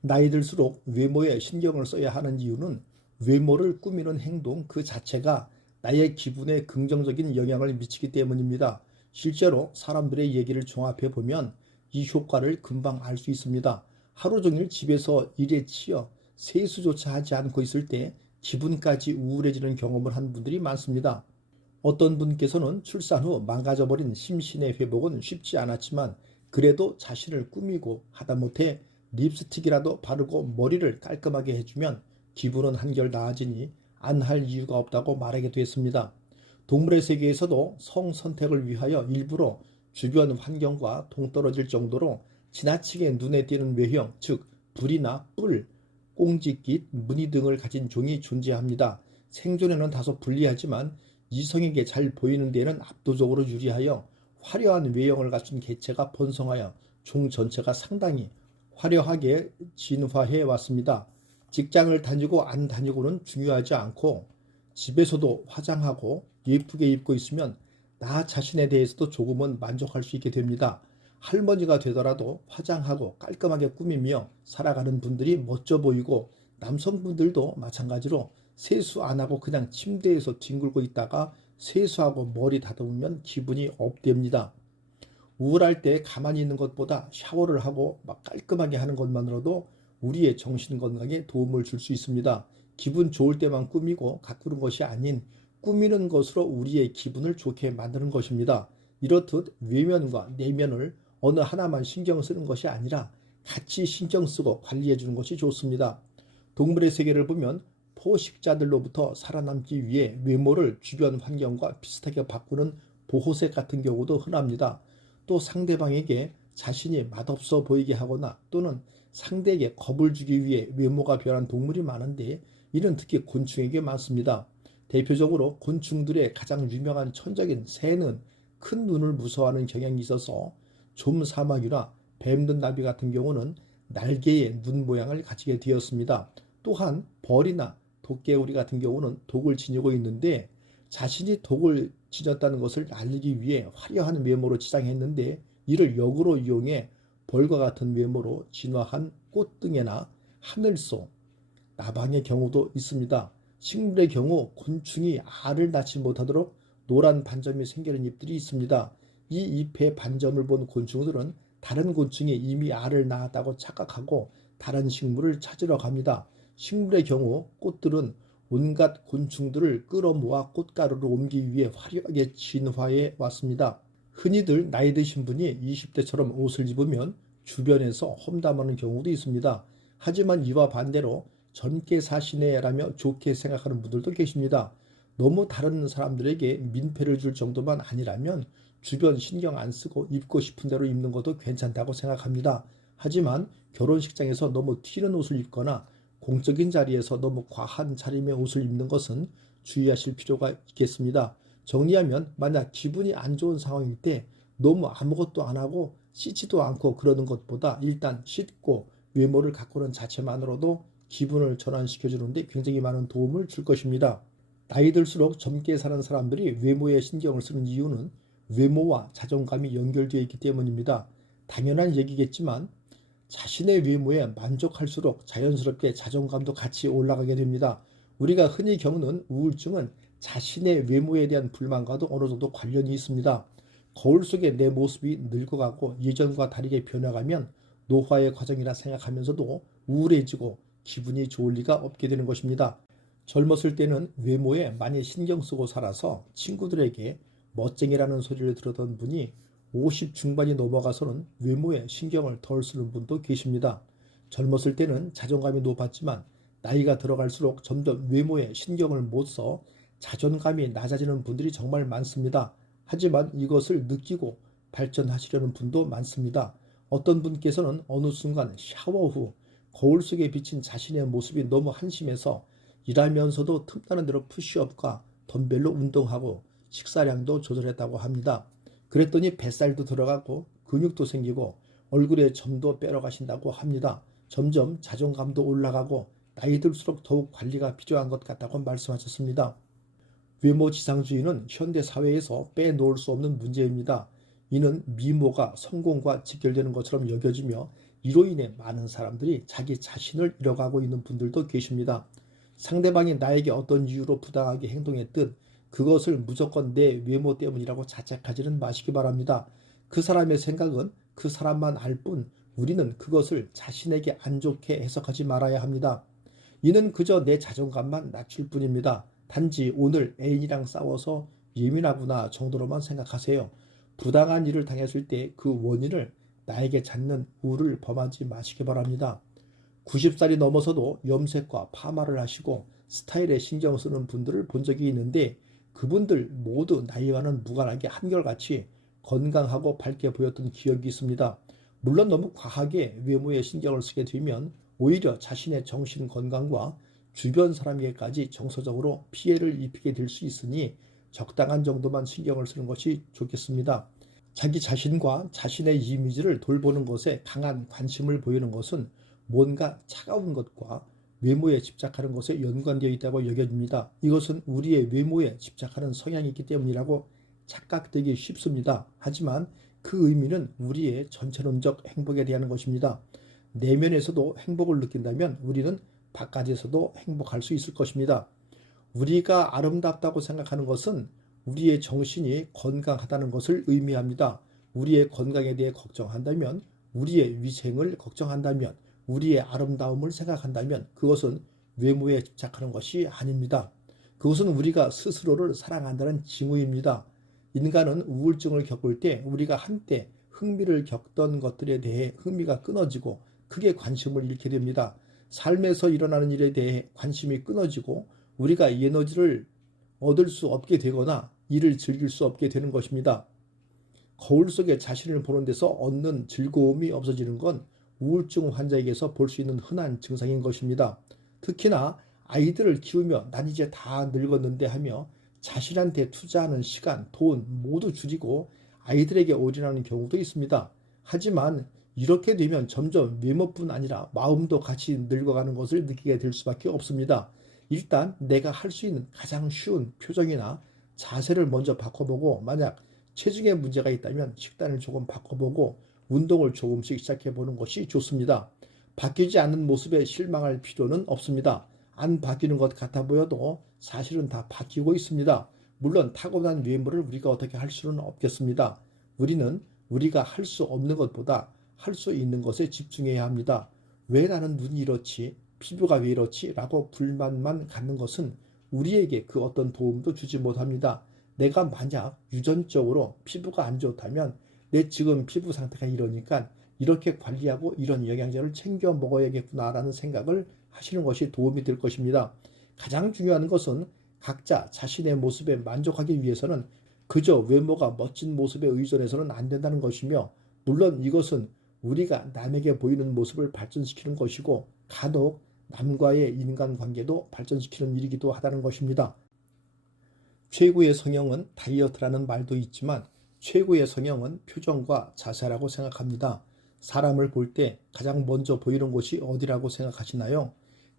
나이 들수록 외모에 신경을 써야 하는 이유는 외모를 꾸미는 행동 그 자체가 나의 기분에 긍정적인 영향을 미치기 때문입니다. 실제로 사람들의 얘기를 종합해 보면 이 효과를 금방 알 수 있습니다. 하루 종일 집에서 일에 치여 세수조차 하지 않고 있을 때 기분까지 우울해지는 경험을 한 분들이 많습니다. 어떤 분께서는 출산 후 망가져버린 심신의 회복은 쉽지 않았지만 그래도 자신을 꾸미고 하다못해 립스틱이라도 바르고 머리를 깔끔하게 해주면 기분은 한결 나아지니 안 할 이유가 없다고 말하기도 했습니다. 동물의 세계에서도 성선택을 위하여 일부러 주변 환경과 동떨어질 정도로 지나치게 눈에 띄는 외형, 즉 불이나 뿔, 꽁지깃, 무늬 등을 가진 종이 존재합니다. 생존에는 다소 불리하지만 이성에게 잘 보이는 데에는 압도적으로 유리하여 화려한 외형을 갖춘 개체가 번성하여 종 전체가 상당히 화려하게 진화해 왔습니다. 직장을 다니고 안 다니고는 중요하지 않고 집에서도 화장하고 예쁘게 입고 있으면 나 자신에 대해서도 조금은 만족할 수 있게 됩니다. 할머니가 되더라도 화장하고 깔끔하게 꾸미며 살아가는 분들이 멋져 보이고 남성분들도 마찬가지로 세수 안 하고 그냥 침대에서 뒹굴고 있다가 세수하고 머리 다듬으면 기분이 업됩니다. 우울할 때 가만히 있는 것보다 샤워를 하고 막 깔끔하게 하는 것만으로도 우리의 정신 건강에 도움을 줄 수 있습니다. 기분 좋을 때만 꾸미고 가꾸는 것이 아닌 꾸미는 것으로 우리의 기분을 좋게 만드는 것입니다. 이렇듯 외면과 내면을 어느 하나만 신경 쓰는 것이 아니라 같이 신경 쓰고 관리해 주는 것이 좋습니다. 동물의 세계를 보면 포식자들로부터 살아남기 위해 외모를 주변 환경과 비슷하게 바꾸는 보호색 같은 경우도 흔합니다. 또 상대방에게 자신이 맛없어 보이게 하거나 또는 상대에게 겁을 주기 위해 외모가 변한 동물이 많은데 이는 특히 곤충에게 많습니다. 대표적으로 곤충들의 가장 유명한 천적인 새는 큰 눈을 무서워하는 경향이 있어서 좀사마귀나 뱀 등 나비 같은 경우는 날개의 눈 모양을 가지게 되었습니다. 또한 벌이나 도깨우리 같은 경우는 독을 지니고 있는데 자신이 독을 지녔다는 것을 알리기 위해 화려한 외모로 치장했는데 이를 역으로 이용해 벌과 같은 외모로 진화한 꽃등에나 하늘소, 나방의 경우도 있습니다. 식물의 경우 곤충이 알을 낳지 못하도록 노란 반점이 생기는 잎들이 있습니다. 이 잎의 반점을 본 곤충들은 다른 곤충이 이미 알을 낳았다고 착각하고 다른 식물을 찾으러 갑니다. 식물의 경우 꽃들은 온갖 곤충들을 끌어모아 꽃가루를 옮기기 위해 화려하게 진화해 왔습니다. 흔히들 나이 드신 분이 20대처럼 옷을 입으면 주변에서 험담하는 경우도 있습니다. 하지만 이와 반대로 젊게 사시네라며 좋게 생각하는 분들도 계십니다. 너무 다른 사람들에게 민폐를 줄 정도만 아니라면 주변 신경 안 쓰고 입고 싶은 대로 입는 것도 괜찮다고 생각합니다. 하지만 결혼식장에서 너무 튀는 옷을 입거나 공적인 자리에서 너무 과한 차림의 옷을 입는 것은 주의하실 필요가 있겠습니다. 정리하면 만약 기분이 안 좋은 상황일 때 너무 아무것도 안 하고 씻지도 않고 그러는 것보다 일단 씻고 외모를 가꾸는 자체만으로도 기분을 전환시켜 주는데 굉장히 많은 도움을 줄 것입니다. 나이 들수록 젊게 사는 사람들이 외모에 신경을 쓰는 이유는 외모와 자존감이 연결되어 있기 때문입니다. 당연한 얘기겠지만 자신의 외모에 만족할수록 자연스럽게 자존감도 같이 올라가게 됩니다. 우리가 흔히 겪는 우울증은 자신의 외모에 대한 불만과도 어느 정도 관련이 있습니다. 거울 속에 내 모습이 늙어가고 예전과 다르게 변해가면 노화의 과정이라 생각하면서도 우울해지고 기분이 좋을 리가 없게 되는 것입니다. 젊었을 때는 외모에 많이 신경 쓰고 살아서 친구들에게 멋쟁이라는 소리를 들었던 분이 50 중반이 넘어가서는 외모에 신경을 덜 쓰는 분도 계십니다. 젊었을 때는 자존감이 높았지만 나이가 들어갈수록 점점 외모에 신경을 못 써 자존감이 낮아지는 분들이 정말 많습니다. 하지만 이것을 느끼고 발전하시려는 분도 많습니다. 어떤 분께서는 어느 순간 샤워 후 거울 속에 비친 자신의 모습이 너무 한심해서 일하면서도 틈나는 대로 푸시업과 덤벨로 운동하고 식사량도 조절했다고 합니다. 그랬더니 뱃살도 들어가고 근육도 생기고 얼굴에 점도 빼러 가신다고 합니다. 점점 자존감도 올라가고 나이 들수록 더욱 관리가 필요한 것 같다고 말씀하셨습니다. 외모 지상주의는 현대 사회에서 빼놓을 수 없는 문제입니다. 이는 미모가 성공과 직결되는 것처럼 여겨지며 이로 인해 많은 사람들이 자기 자신을 잃어가고 있는 분들도 계십니다. 상대방이 나에게 어떤 이유로 부당하게 행동했든 그것을 무조건 내 외모 때문이라고 자책하지는 마시기 바랍니다. 그 사람의 생각은 그 사람만 알 뿐 우리는 그것을 자신에게 안 좋게 해석하지 말아야 합니다. 이는 그저 내 자존감만 낮출 뿐입니다. 단지 오늘 애인이랑 싸워서 예민하구나 정도로만 생각하세요. 부당한 일을 당했을 때 그 원인을 나에게 찾는 우를 범하지 마시기 바랍니다. 90살이 넘어서도 염색과 파마를 하시고 스타일에 신경 쓰는 분들을 본 적이 있는데 그분들 모두 나이와는 무관하게 한결같이 건강하고 밝게 보였던 기억이 있습니다. 물론 너무 과하게 외모에 신경을 쓰게 되면 오히려 자신의 정신 건강과 주변 사람에게까지 정서적으로 피해를 입히게 될 수 있으니 적당한 정도만 신경을 쓰는 것이 좋겠습니다. 자기 자신과 자신의 이미지를 돌보는 것에 강한 관심을 보이는 것은 뭔가 차가운 것과 외모에 집착하는 것에 연관되어 있다고 여겨집니다. 이것은 우리의 외모에 집착하는 성향이 있기 때문이라고 착각되기 쉽습니다. 하지만 그 의미는 우리의 전체론적 행복에 대한 것입니다. 내면에서도 행복을 느낀다면 우리는 바깥에서도 행복할 수 있을 것입니다. 우리가 아름답다고 생각하는 것은 우리의 정신이 건강하다는 것을 의미합니다. 우리의 건강에 대해 걱정한다면, 우리의 위생을 걱정한다면, 우리의 아름다움을 생각한다면 그것은 외모에 집착하는 것이 아닙니다. 그것은 우리가 스스로를 사랑한다는 징후입니다. 인간은 우울증을 겪을 때 우리가 한때 흥미를 겪던 것들에 대해 흥미가 끊어지고 크게 관심을 잃게 됩니다. 삶에서 일어나는 일에 대해 관심이 끊어지고 우리가 에너지를 얻을 수 없게 되거나 일을 즐길 수 없게 되는 것입니다. 거울 속에 자신을 보는 데서 얻는 즐거움이 없어지는 건 우울증 환자에게서 볼 수 있는 흔한 증상인 것입니다. 특히나 아이들을 키우며 난 이제 다 늙었는데 하며 자신한테 투자하는 시간, 돈 모두 줄이고 아이들에게 올인하는 경우도 있습니다. 하지만 이렇게 되면 점점 외모뿐 아니라 마음도 같이 늙어가는 것을 느끼게 될 수밖에 없습니다. 일단 내가 할 수 있는 가장 쉬운 표정이나 자세를 먼저 바꿔보고 만약 체중에 문제가 있다면 식단을 조금 바꿔보고 운동을 조금씩 시작해보는 것이 좋습니다. 바뀌지 않는 모습에 실망할 필요는 없습니다. 안 바뀌는 것 같아 보여도 사실은 다 바뀌고 있습니다. 물론 타고난 외모를 우리가 어떻게 할 수는 없겠습니다. 우리는 우리가 할 수 없는 것보다 할 수 있는 것에 집중해야 합니다. 왜 나는 눈이 이렇지? 피부가 왜 이렇지? 라고 불만만 갖는 것은 우리에게 그 어떤 도움도 주지 못합니다. 내가 만약 유전적으로 피부가 안 좋다면 내 지금 피부 상태가 이러니까 이렇게 관리하고 이런 영양제를 챙겨 먹어야겠구나라는 생각을 하시는 것이 도움이 될 것입니다. 가장 중요한 것은 각자 자신의 모습에 만족하기 위해서는 그저 외모가 멋진 모습에 의존해서는 안 된다는 것이며 물론 이것은 우리가 남에게 보이는 모습을 발전시키는 것이고 간혹 남과의 인간관계도 발전시키는 일이기도 하다는 것입니다. 최고의 성형은 다이어트라는 말도 있지만 최고의 성형은 표정과 자세라고 생각합니다. 사람을 볼 때 가장 먼저 보이는 곳이 어디라고 생각하시나요?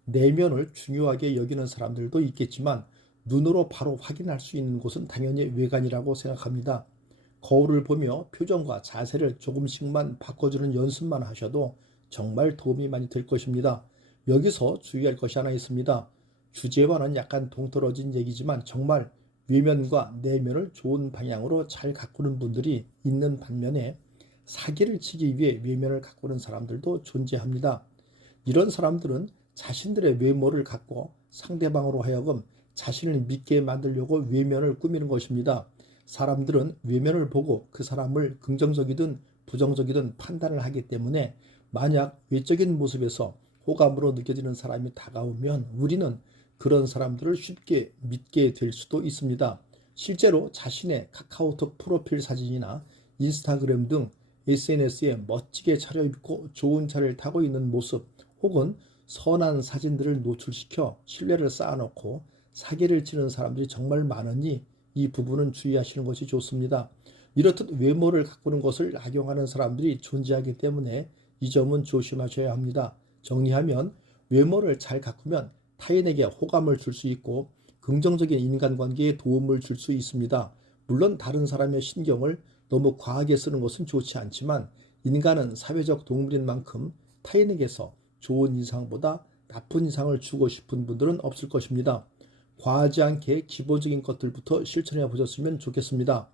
내면을 중요하게 여기는 사람들도 있겠지만 눈으로 바로 확인할 수 있는 곳은 당연히 외관이라고 생각합니다. 거울을 보며 표정과 자세를 조금씩만 바꿔주는 연습만 하셔도 정말 도움이 많이 될 것입니다. 여기서 주의할 것이 하나 있습니다. 주제와는 약간 동떨어진 얘기지만 정말 외면과 내면을 좋은 방향으로 잘 가꾸는 분들이 있는 반면에 사기를 치기 위해 외면을 가꾸는 사람들도 존재합니다. 이런 사람들은 자신들의 외모를 갖고 상대방으로 하여금 자신을 믿게 만들려고 외면을 꾸미는 것입니다. 사람들은 외면을 보고 그 사람을 긍정적이든 부정적이든 판단을 하기 때문에 만약 외적인 모습에서 호감으로 느껴지는 사람이 다가오면 우리는 그런 사람들을 쉽게 믿게 될 수도 있습니다. 실제로 자신의 카카오톡 프로필 사진이나 인스타그램 등 SNS에 멋지게 차려입고 좋은 차를 타고 있는 모습 혹은 선한 사진들을 노출시켜 신뢰를 쌓아놓고 사기를 치는 사람들이 정말 많으니 이 부분은 주의하시는 것이 좋습니다. 이렇듯 외모를 가꾸는 것을 악용하는 사람들이 존재하기 때문에 이 점은 조심하셔야 합니다. 정리하면 외모를 잘 가꾸면 타인에게 호감을 줄 수 있고 긍정적인 인간관계에 도움을 줄 수 있습니다. 물론 다른 사람의 신경을 너무 과하게 쓰는 것은 좋지 않지만 인간은 사회적 동물인 만큼 타인에게서 좋은 인상보다 나쁜 인상을 주고 싶은 분들은 없을 것입니다. 과하지 않게 기본적인 것들부터 실천해 보셨으면 좋겠습니다.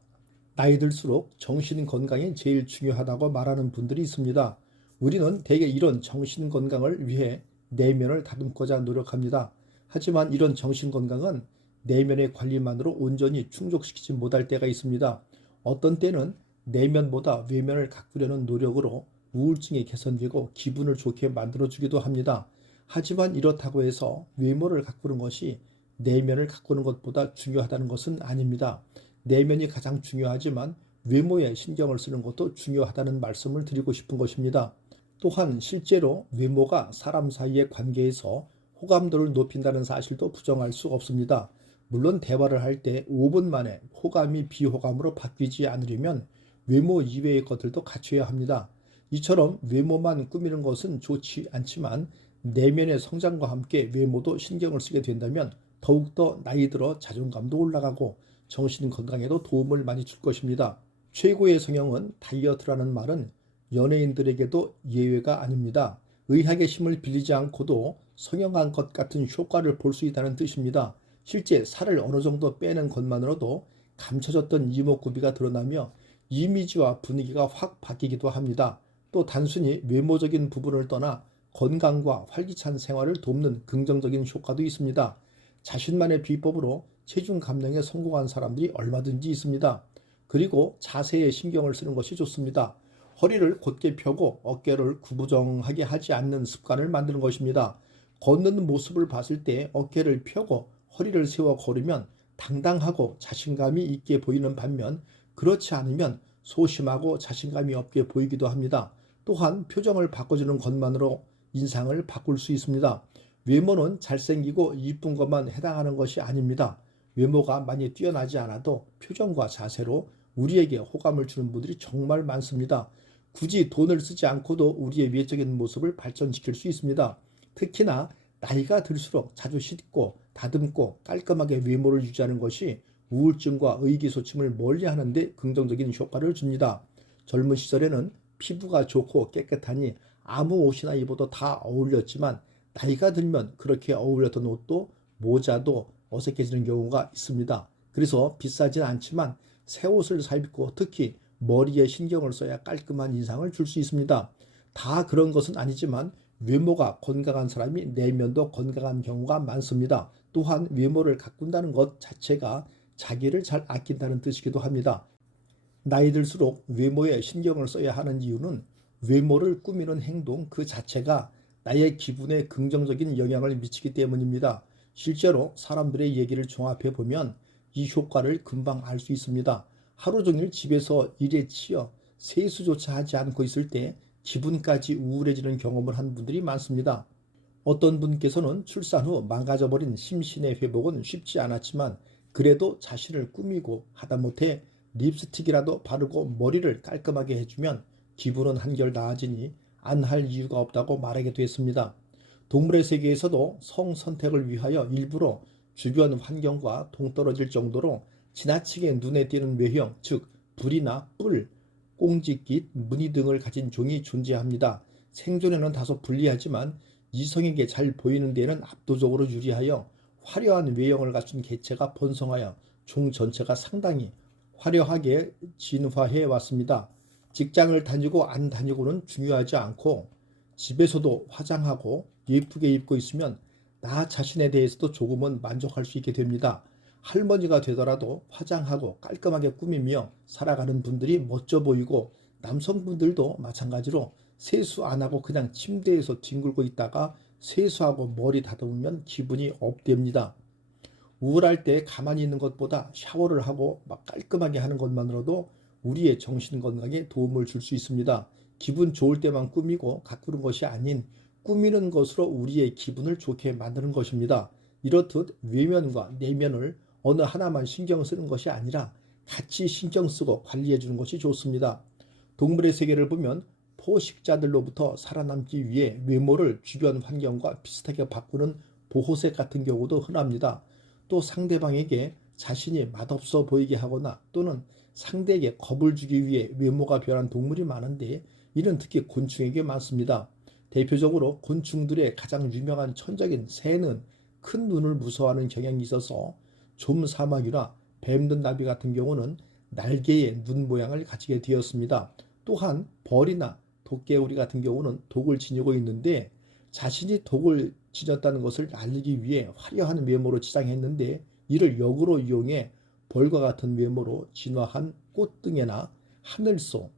나이 들수록 정신 건강이 제일 중요하다고 말하는 분들이 있습니다. 우리는 대개 이런 정신 건강을 위해 내면을 다듬고자 노력합니다. 하지만 이런 정신 건강은 내면의 관리만으로 온전히 충족시키지 못할 때가 있습니다. 어떤 때는 내면보다 외면을 가꾸려는 노력으로 우울증이 개선되고 기분을 좋게 만들어주기도 합니다. 하지만 이렇다고 해서 외모를 가꾸는 것이 내면을 가꾸는 것보다 중요하다는 것은 아닙니다. 내면이 가장 중요하지만 외모에 신경을 쓰는 것도 중요하다는 말씀을 드리고 싶은 것입니다. 또한 실제로 외모가 사람 사이의 관계에서 호감도를 높인다는 사실도 부정할 수 없습니다. 물론 대화를 할 때 5분 만에 호감이 비호감으로 바뀌지 않으려면 외모 이외의 것들도 갖춰야 합니다. 이처럼 외모만 꾸미는 것은 좋지 않지만 내면의 성장과 함께 외모도 신경을 쓰게 된다면 더욱더 나이 들어 자존감도 올라가고 정신 건강에도 도움을 많이 줄 것입니다. 최고의 성형은 다이어트라는 말은 연예인들에게도 예외가 아닙니다. 의학의 힘을 빌리지 않고도 성형한 것 같은 효과를 볼 수 있다는 뜻입니다. 실제 살을 어느 정도 빼는 것만으로도 감춰졌던 이목구비가 드러나며 이미지와 분위기가 확 바뀌기도 합니다. 또 단순히 외모적인 부분을 떠나 건강과 활기찬 생활을 돕는 긍정적인 효과도 있습니다. 자신만의 비법으로 체중 감량에 성공한 사람들이 얼마든지 있습니다. 그리고 자세에 신경을 쓰는 것이 좋습니다. 허리를 곧게 펴고 어깨를 구부정하게 하지 않는 습관을 만드는 것입니다. 걷는 모습을 봤을 때 어깨를 펴고 허리를 세워 걸으면 당당하고 자신감이 있게 보이는 반면 그렇지 않으면 소심하고 자신감이 없게 보이기도 합니다. 또한 표정을 바꿔주는 것만으로 인상을 바꿀 수 있습니다. 외모는 잘생기고 이쁜 것만 해당하는 것이 아닙니다. 외모가 많이 뛰어나지 않아도 표정과 자세로 우리에게 호감을 주는 분들이 정말 많습니다. 굳이 돈을 쓰지 않고도 우리의 외적인 모습을 발전시킬 수 있습니다. 특히나 나이가 들수록 자주 씻고 다듬고 깔끔하게 외모를 유지하는 것이 우울증과 의기소침을 멀리하는 데 긍정적인 효과를 줍니다. 젊은 시절에는 피부가 좋고 깨끗하니 아무 옷이나 입어도 다 어울렸지만 나이가 들면 그렇게 어울렸던 옷도 모자도 어색해지는 경우가 있습니다. 그래서 비싸진 않지만 새 옷을 사입고 특히 머리에 신경을 써야 깔끔한 인상을 줄 수 있습니다. 다 그런 것은 아니지만 외모가 건강한 사람이 내면도 건강한 경우가 많습니다. 또한 외모를 가꾼다는 것 자체가 자기를 잘 아낀다는 뜻이기도 합니다. 나이 들수록 외모에 신경을 써야 하는 이유는 외모를 꾸미는 행동 그 자체가 나의 기분에 긍정적인 영향을 미치기 때문입니다. 실제로 사람들의 얘기를 종합해 보면 이 효과를 금방 알 수 있습니다. 하루 종일 집에서 일에 치여 세수조차 하지 않고 있을 때 기분까지 우울해지는 경험을 한 분들이 많습니다. 어떤 분께서는 출산 후 망가져버린 심신의 회복은 쉽지 않았지만 그래도 자신을 꾸미고 하다못해 립스틱이라도 바르고 머리를 깔끔하게 해주면 기분은 한결 나아지니 안 할 이유가 없다고 말하게 됐습니다. 동물의 세계에서도 성선택을 위하여 일부러 주변 환경과 동떨어질 정도로 지나치게 눈에 띄는 외형, 즉 불이나 뿔, 꽁지깃, 무늬 등을 가진 종이 존재합니다. 생존에는 다소 불리하지만 이성에게 잘 보이는 데에는 압도적으로 유리하여 화려한 외형을 갖춘 개체가 번성하여 종 전체가 상당히 화려하게 진화해 왔습니다. 직장을 다니고 안 다니고는 중요하지 않고 집에서도 화장하고 예쁘게 입고 있으면 나 자신에 대해서도 조금은 만족할 수 있게 됩니다. 할머니가 되더라도 화장하고 깔끔하게 꾸미며 살아가는 분들이 멋져 보이고 남성분들도 마찬가지로 세수 안 하고 그냥 침대에서 뒹굴고 있다가 세수하고 머리 다듬으면 기분이 업됩니다. 우울할 때 가만히 있는 것보다 샤워를 하고 막 깔끔하게 하는 것만으로도 우리의 정신 건강에 도움을 줄 수 있습니다. 기분 좋을 때만 꾸미고 가꾸는 것이 아닌 꾸미는 것으로 우리의 기분을 좋게 만드는 것입니다. 이렇듯 외면과 내면을 어느 하나만 신경 쓰는 것이 아니라 같이 신경 쓰고 관리해 주는 것이 좋습니다. 동물의 세계를 보면 포식자들로부터 살아남기 위해 외모를 주변 환경과 비슷하게 바꾸는 보호색 같은 경우도 흔합니다. 또 상대방에게 자신이 맛없어 보이게 하거나 또는 상대에게 겁을 주기 위해 외모가 변한 동물이 많은데 이는 특히 곤충에게 많습니다. 대표적으로 곤충들의 가장 유명한 천적인 새는 큰 눈을 무서워하는 경향이 있어서 좀사마귀나 뱀든나비 같은 경우는 날개의 눈 모양을 가지게 되었습니다. 또한 벌이나 도깨우리 같은 경우는 독을 지니고 있는데 자신이 독을 지녔다는 것을 알리기 위해 화려한 외모로 치장했는데 이를 역으로 이용해 벌과 같은 외모로 진화한 꽃등에나 하늘소,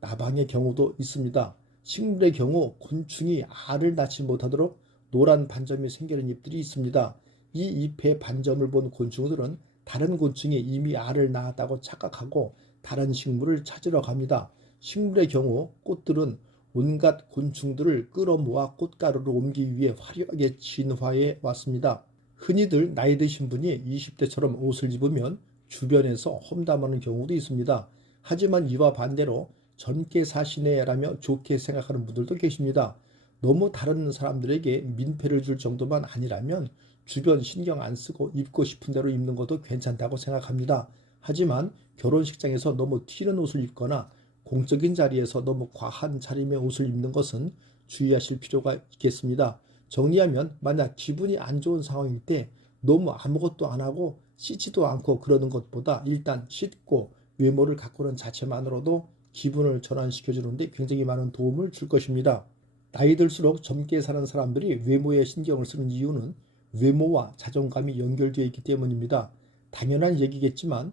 나방의 경우도 있습니다. 식물의 경우 곤충이 알을 낳지 못하도록 노란 반점이 생기는 잎들이 있습니다. 이 잎의 반점을 본 곤충들은 다른 곤충이 이미 알을 낳았다고 착각하고 다른 식물을 찾으러 갑니다. 식물의 경우 꽃들은 온갖 곤충들을 끌어모아 꽃가루로 옮기기 위해 화려하게 진화해 왔습니다. 흔히들 나이 드신 분이 20대처럼 옷을 입으면 주변에서 험담하는 경우도 있습니다. 하지만 이와 반대로 젊게 사시네라며 좋게 생각하는 분들도 계십니다. 너무 다른 사람들에게 민폐를 줄 정도만 아니라면 주변 신경 안 쓰고 입고 싶은 대로 입는 것도 괜찮다고 생각합니다. 하지만 결혼식장에서 너무 튀는 옷을 입거나 공적인 자리에서 너무 과한 차림의 옷을 입는 것은 주의하실 필요가 있겠습니다. 정리하면 만약 기분이 안 좋은 상황일 때 너무 아무것도 안 하고 씻지도 않고 그러는 것보다 일단 씻고 외모를 가꾸는 자체만으로도 기분을 전환시켜주는데 굉장히 많은 도움을 줄 것입니다. 나이 들수록 젊게 사는 사람들이 외모에 신경을 쓰는 이유는 외모와 자존감이 연결되어 있기 때문입니다. 당연한 얘기겠지만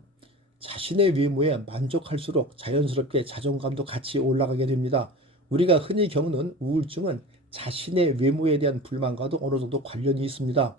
자신의 외모에 만족할수록 자연스럽게 자존감도 같이 올라가게 됩니다. 우리가 흔히 겪는 우울증은 자신의 외모에 대한 불만과도 어느 정도 관련이 있습니다.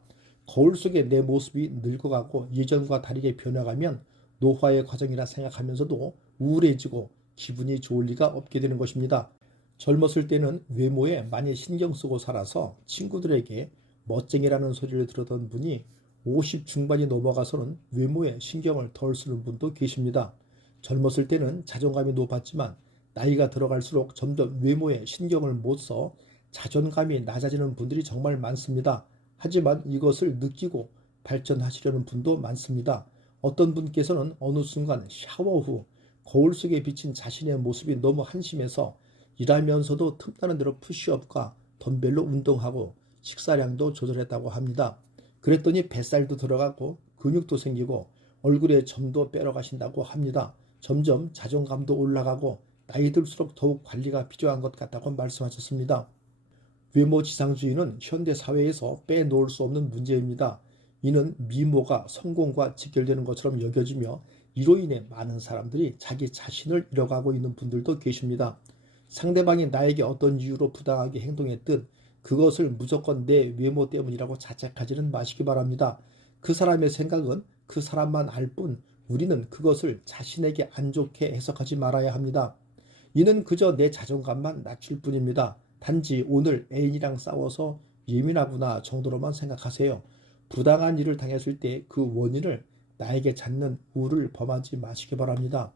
거울 속에 내 모습이 늙어가고 예전과 다르게 변해가면 노화의 과정이라 생각하면서도 우울해지고 기분이 좋을 리가 없게 되는 것입니다. 젊었을 때는 외모에 많이 신경 쓰고 살아서 친구들에게 멋쟁이라는 소리를 들었던 분이 50 중반이 넘어가서는 외모에 신경을 덜 쓰는 분도 계십니다. 젊었을 때는 자존감이 높았지만 나이가 들어갈수록 점점 외모에 신경을 못 써 자존감이 낮아지는 분들이 정말 많습니다. 하지만 이것을 느끼고 발전하시려는 분도 많습니다. 어떤 분께서는 어느 순간 샤워 후 거울 속에 비친 자신의 모습이 너무 한심해서 일하면서도 틈나는 대로 푸시업과 덤벨로 운동하고 식사량도 조절했다고 합니다. 그랬더니 뱃살도 들어가고 근육도 생기고 얼굴에 점도 빼러 가신다고 합니다. 점점 자존감도 올라가고 나이 들수록 더욱 관리가 필요한 것 같다고 말씀하셨습니다. 외모 지상주의는 현대 사회에서 빼놓을 수 없는 문제입니다. 이는 미모가 성공과 직결되는 것처럼 여겨지며 이로 인해 많은 사람들이 자기 자신을 잃어가고 있는 분들도 계십니다. 상대방이 나에게 어떤 이유로 부당하게 행동했든 그것을 무조건 내 외모 때문이라고 자책하지는 마시기 바랍니다. 그 사람의 생각은 그 사람만 알 뿐 우리는 그것을 자신에게 안 좋게 해석하지 말아야 합니다. 이는 그저 내 자존감만 낮출 뿐입니다. 단지 오늘 애인이랑 싸워서 예민하구나 정도로만 생각하세요. 부당한 일을 당했을 때 그 원인을 나에게 찾는 우를 범하지 마시기 바랍니다.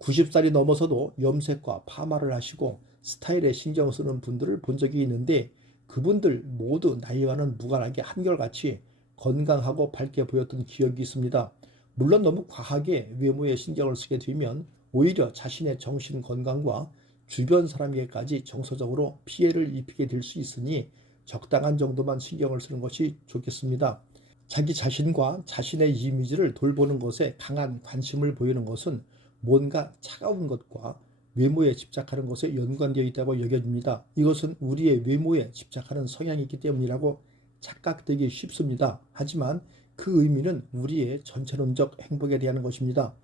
90살이 넘어서도 염색과 파마를 하시고 스타일에 신경 쓰는 분들을 본 적이 있는데 그분들 모두 나이와는 무관하게 한결같이 건강하고 밝게 보였던 기억이 있습니다. 물론 너무 과하게 외모에 신경을 쓰게 되면 오히려 자신의 정신 건강과 주변 사람에게까지 정서적으로 피해를 입히게 될 수 있으니 적당한 정도만 신경을 쓰는 것이 좋겠습니다. 자기 자신과 자신의 이미지를 돌보는 것에 강한 관심을 보이는 것은 뭔가 차가운 것과 외모에 집착하는 것에 연관되어 있다고 여겨집니다. 이것은 우리의 외모에 집착하는 성향이 있기 때문이라고 착각되기 쉽습니다. 하지만 그 의미는 우리의 전체론적 행복에 대한 것입니다.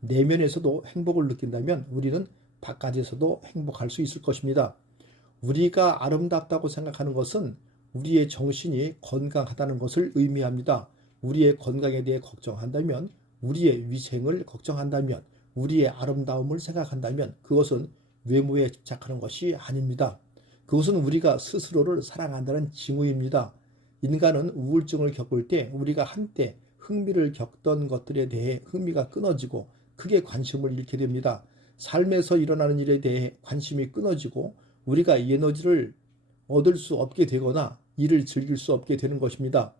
내면에서도 행복을 느낀다면 우리는 바깥에서도 행복할 수 있을 것입니다. 우리가 아름답다고 생각하는 것은 우리의 정신이 건강하다는 것을 의미합니다. 우리의 건강에 대해 걱정한다면, 우리의 위생을 걱정한다면, 우리의 아름다움을 생각한다면 그것은 외모에 집착하는 것이 아닙니다. 그것은 우리가 스스로를 사랑한다는 징후입니다. 인간은 우울증을 겪을 때 우리가 한때 흥미를 겪던 것들에 대해 흥미가 끊어지고 크게 관심을 잃게 됩니다. 삶에서 일어나는 일에 대해 관심이 끊어지고 우리가 에너지를 얻을 수 없게 되거나 일을 즐길 수 없게 되는 것입니다.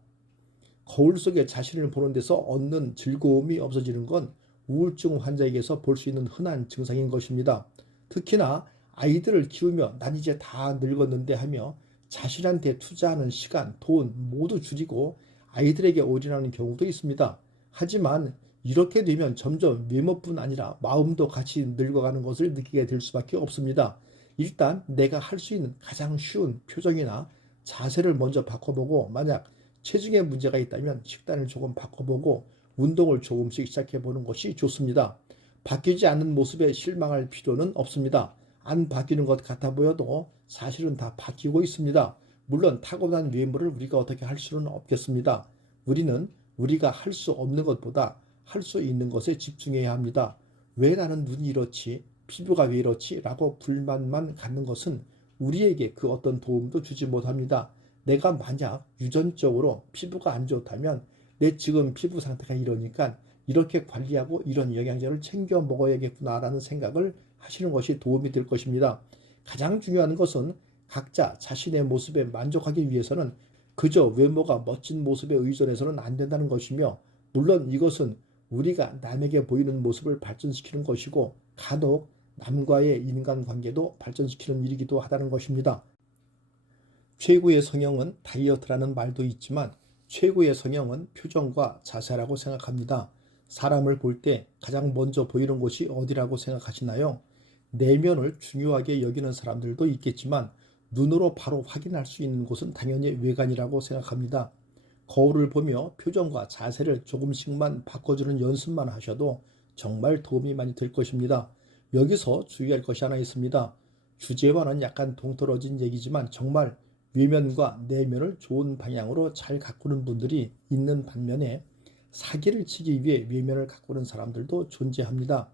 거울 속에 자신을 보는 데서 얻는 즐거움이 없어지는 건 우울증 환자에게서 볼 수 있는 흔한 증상인 것입니다. 특히나 아이들을 키우며 난 이제 다 늙었는데 하며 자신한테 투자하는 시간, 돈 모두 줄이고 아이들에게 올인하는 경우도 있습니다. 하지만 이렇게 되면 점점 외모뿐 아니라 마음도 같이 늙어가는 것을 느끼게 될 수밖에 없습니다. 일단 내가 할 수 있는 가장 쉬운 표정이나 자세를 먼저 바꿔보고, 만약 체중에 문제가 있다면 식단을 조금 바꿔보고 운동을 조금씩 시작해보는 것이 좋습니다. 바뀌지 않는 모습에 실망할 필요는 없습니다. 안 바뀌는 것 같아 보여도 사실은 다 바뀌고 있습니다. 물론 타고난 외모를 우리가 어떻게 할 수는 없겠습니다. 우리는 우리가 할 수 없는 것보다 할 수 있는 것에 집중해야 합니다. 왜 나는 눈이 이렇지? 피부가 왜 이렇지? 라고 불만만 갖는 것은 우리에게 그 어떤 도움도 주지 못합니다. 내가 만약 유전적으로 피부가 안 좋다면 내 지금 피부 상태가 이러니까 이렇게 관리하고 이런 영양제를 챙겨 먹어야겠구나라는 생각을 하시는 것이 도움이 될 것입니다. 가장 중요한 것은 각자 자신의 모습에 만족하기 위해서는 그저 외모가 멋진 모습에 의존해서는 안 된다는 것이며, 물론 이것은 우리가 남에게 보이는 모습을 발전시키는 것이고 간혹 남과의 인간관계도 발전시키는 일이기도 하다는 것입니다. 최고의 성형은 다이어트라는 말도 있지만 최고의 성형은 표정과 자세라고 생각합니다. 사람을 볼 때 가장 먼저 보이는 곳이 어디라고 생각하시나요? 내면을 중요하게 여기는 사람들도 있겠지만 눈으로 바로 확인할 수 있는 곳은 당연히 외관이라고 생각합니다. 거울을 보며 표정과 자세를 조금씩만 바꿔주는 연습만 하셔도 정말 도움이 많이 될 것입니다. 여기서 주의할 것이 하나 있습니다. 주제와는 약간 동떨어진 얘기지만 정말 외면과 내면을 좋은 방향으로 잘 가꾸는 분들이 있는 반면에 사기를 치기 위해 외면을 가꾸는 사람들도 존재합니다.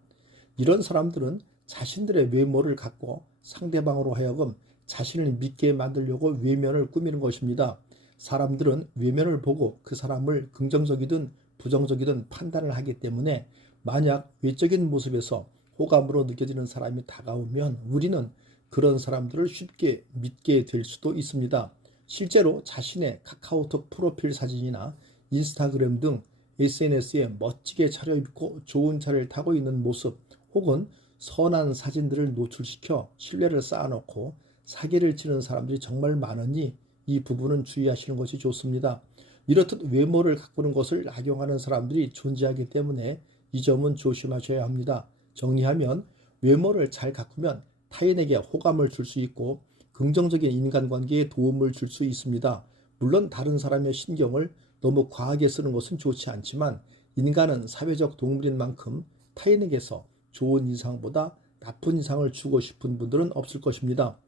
이런 사람들은 자신들의 외모를 갖고 상대방으로 하여금 자신을 믿게 만들려고 외면을 꾸미는 것입니다. 사람들은 외면을 보고 그 사람을 긍정적이든 부정적이든 판단을 하기 때문에 만약 외적인 모습에서 호감으로 느껴지는 사람이 다가오면 우리는 그런 사람들을 쉽게 믿게 될 수도 있습니다. 실제로 자신의 카카오톡 프로필 사진이나 인스타그램 등 SNS에 멋지게 차려입고 좋은 차를 타고 있는 모습 혹은 선한 사진들을 노출시켜 신뢰를 쌓아놓고 사기를 치는 사람들이 정말 많으니 이 부분은 주의하시는 것이 좋습니다. 이렇듯 외모를 가꾸는 것을 악용하는 사람들이 존재하기 때문에 이 점은 조심하셔야 합니다. 정리하면 외모를 잘 가꾸면 타인에게 호감을 줄 수 있고 긍정적인 인간관계에 도움을 줄 수 있습니다. 물론 다른 사람의 신경을 너무 과하게 쓰는 것은 좋지 않지만 인간은 사회적 동물인 만큼 타인에게서 좋은 인상보다 나쁜 인상을 주고 싶은 분들은 없을 것입니다.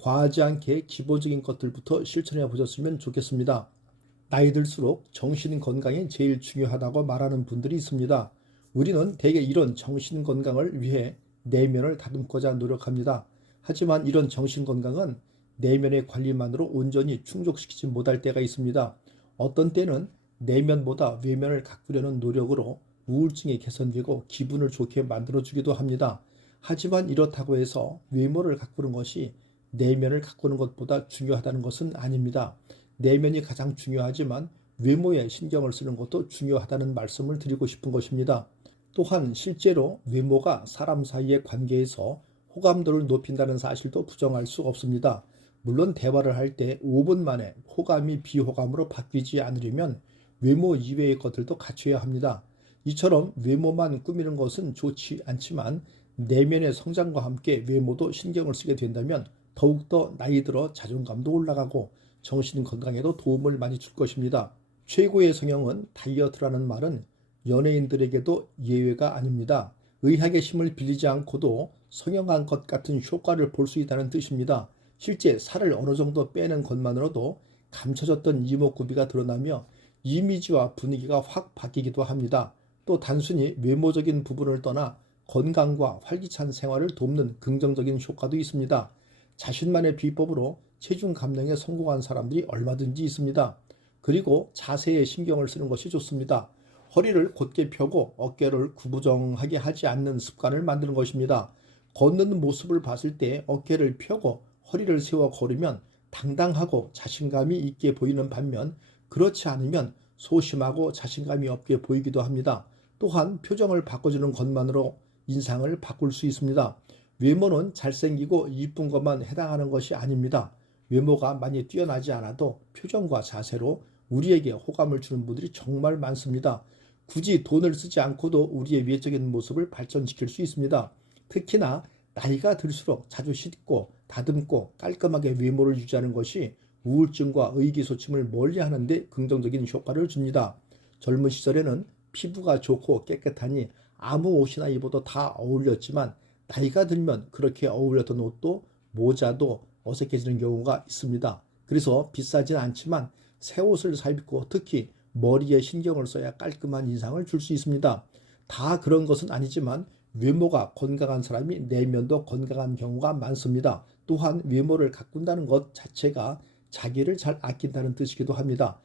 과하지 않게 기본적인 것들부터 실천해 보셨으면 좋겠습니다. 나이 들수록 정신 건강이 제일 중요하다고 말하는 분들이 있습니다. 우리는 대개 이런 정신 건강을 위해 내면을 다듬고자 노력합니다. 하지만 이런 정신 건강은 내면의 관리만으로 온전히 충족시키지 못할 때가 있습니다. 어떤 때는 내면보다 외면을 가꾸려는 노력으로 우울증이 개선되고 기분을 좋게 만들어주기도 합니다. 하지만 이렇다고 해서 외모를 가꾸는 것이 내면을 가꾸는 것보다 중요하다는 것은 아닙니다. 내면이 가장 중요하지만 외모에 신경을 쓰는 것도 중요하다는 말씀을 드리고 싶은 것입니다. 또한 실제로 외모가 사람 사이의 관계에서 호감도를 높인다는 사실도 부정할 수 없습니다. 물론 대화를 할 때 5분 만에 호감이 비호감으로 바뀌지 않으려면 외모 이외의 것들도 갖춰야 합니다. 이처럼 외모만 꾸미는 것은 좋지 않지만 내면의 성장과 함께 외모도 신경을 쓰게 된다면 더욱더 나이 들어 자존감도 올라가고 정신 건강에도 도움을 많이 줄 것입니다. 최고의 성형은 다이어트라는 말은 연예인들에게도 예외가 아닙니다. 의학의 힘을 빌리지 않고도 성형한 것 같은 효과를 볼 수 있다는 뜻입니다. 실제 살을 어느 정도 빼는 것만으로도 감춰졌던 이목구비가 드러나며 이미지와 분위기가 확 바뀌기도 합니다. 또 단순히 외모적인 부분을 떠나 건강과 활기찬 생활을 돕는 긍정적인 효과도 있습니다. 자신만의 비법으로 체중 감량에 성공한 사람들이 얼마든지 있습니다. 그리고 자세에 신경을 쓰는 것이 좋습니다. 허리를 곧게 펴고 어깨를 구부정하게 하지 않는 습관을 만드는 것입니다. 걷는 모습을 봤을 때 어깨를 펴고 허리를 세워 걸으면 당당하고 자신감이 있게 보이는 반면 그렇지 않으면 소심하고 자신감이 없게 보이기도 합니다. 또한 표정을 바꿔주는 것만으로 인상을 바꿀 수 있습니다. 외모는 잘생기고 이쁜 것만 해당하는 것이 아닙니다. 외모가 많이 뛰어나지 않아도 표정과 자세로 우리에게 호감을 주는 분들이 정말 많습니다. 굳이 돈을 쓰지 않고도 우리의 외적인 모습을 발전시킬 수 있습니다. 특히나 나이가 들수록 자주 씻고 다듬고 깔끔하게 외모를 유지하는 것이 우울증과 의기소침을 멀리하는 데 긍정적인 효과를 줍니다. 젊은 시절에는 피부가 좋고 깨끗하니 아무 옷이나 입어도 다 어울렸지만 나이가 들면 그렇게 어울렸던 옷도 모자도 어색해지는 경우가 있습니다. 그래서 비싸진 않지만 새 옷을 사 입고 특히 머리에 신경을 써야 깔끔한 인상을 줄 수 있습니다. 다 그런 것은 아니지만 외모가 건강한 사람이 내면도 건강한 경우가 많습니다. 또한 외모를 가꾼다는 것 자체가 자기를 잘 아낀다는 뜻이기도 합니다.